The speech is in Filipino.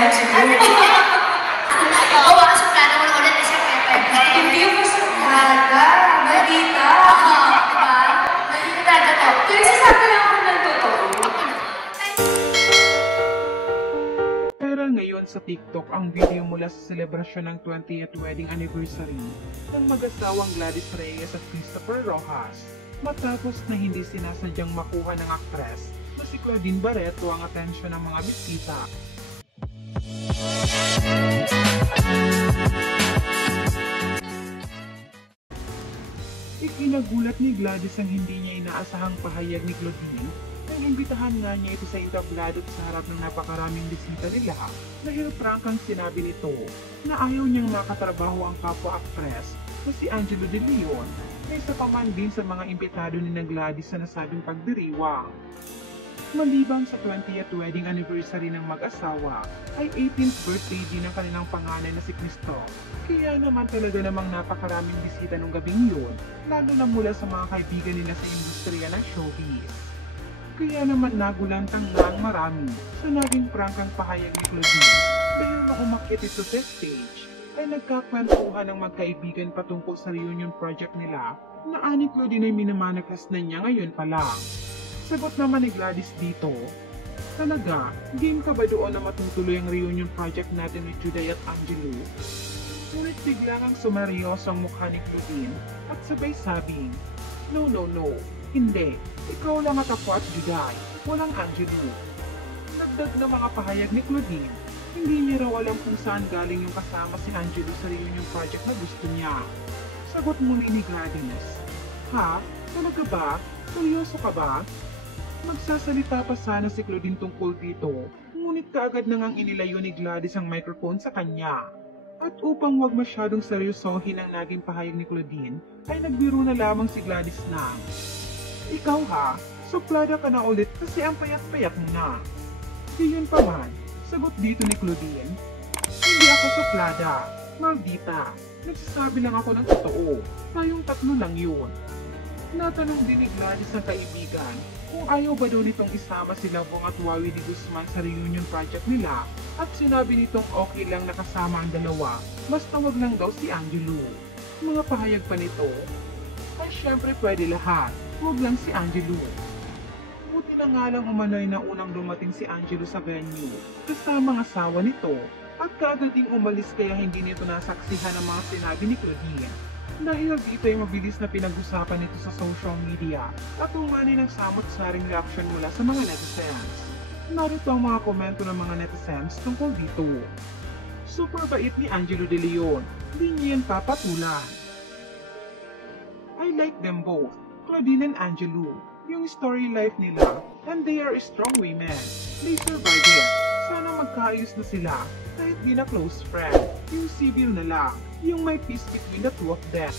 Oo, baka suplada mo na ulit na siya, Pepe. Hindi ako suplada. Balita. Diba? Balita talaga to. Kaya sasabi lang ako ng totoo. Viral ngayon sa TikTok ang video mula sa selebrasyon ng 20th wedding anniversary ng mag-asawang Gladys Reyes at Christopher Rojas matapos na hindi sinasadyang makuha ng aktres na si Claudine Barreto ang atensyon ng mga bisita. Ikinagulat ni Gladys ang hindi niya inaasahang pahayag ni Claudine nang imbitahan nga niya ito sa entablado sa harap ng napakaraming bisita nila dahil prangkang sinabi nito na ayaw niyang makatrabaho ang kapwa-aktres na si Angelo De Leon na isa pa man din sa mga imbitado ni Gladys sa nasabing pagdiriwang. Maliban sa 20th wedding anniversary ng mag-asawa, ay 18th birthday din ng kanilang panganay na si Cristo. Kaya naman talaga namang napakaraming bisita nung gabing yun, lalo na mula sa mga kaibigan nila sa industriya ng showbiz. Kaya naman nagulantang nga ang marami sa naging prangkang pahayag ni Claudine dahil nung umakyat ito sa stage, ay nagkakwentuhan ng magkaibigan patungkol sa reunion project nila na ani Claudine ay minamanakas na niya ngayon pa lang. Sagot naman ni Gladys dito, talaga, game ka ba doon na matutuloy ang reunion project natin ni Juday at Angelo? Ngunit biglang ang sumeryoso ang mukha ni Claudine at sabay sabing, no, hindi, ikaw lang at ako at Juday, walang Angelo. Nagdag na mga pahayag ni Claudine, hindi niya raw alam kung saan galing yung kasama si Angelo sa reunion project na gusto niya. Sagot muli ni Gladys, ha? Talaga ba? Seryoso ka ba? Magsasalita pa sana si Claudine tungkol dito, ngunit kaagad na ngang inilayo ni Gladys ang microphone sa kanya. At upang wag masyadong seryosohin ang naging pahayag ni Claudine, ay nagbiro na lamang si Gladys na, ikaw ha, suplada ka na ulit kasi ang payat-payat mo na. Gayon pa man, sagot dito ni Claudine, hindi ako suplada, maldita, nagsasabi lang ako ng totoo, tayong tatlo lang yun. Natanong din ni Gladys ang kaibigan kung ayaw ba daw nitong isama sila Bong at Wawi de Guzman sa reunion project nila at sinabi nitong okay lang nakasama ang dalawa, basta wag lang daw si Angelo. Mga pahayag pa nito, ay syempre pwede lahat, wag lang si Angelo. Buti na nga lang umano'y na unang dumating si Angelo sa venue kasama ang asawa nito at kaagad ding umalis kaya hindi nito nasaksihan ang mga sinabi ni Claudine. Dahil dito ay mabilis na pinag-usapan nito sa social media at umani ng samot-saring reaction mula sa mga netizens. Narito ang mga komento ng mga netizens tungkol dito. Super bait ni Angelo De Leon, di niya yan papatulan. I like them both, Claudine and Angelo. Yung story life nila, and they are strong women. They survive it. Sana magkaayos na sila, kahit di na close friend. Yung civil na lang, yung may peace between the two of them.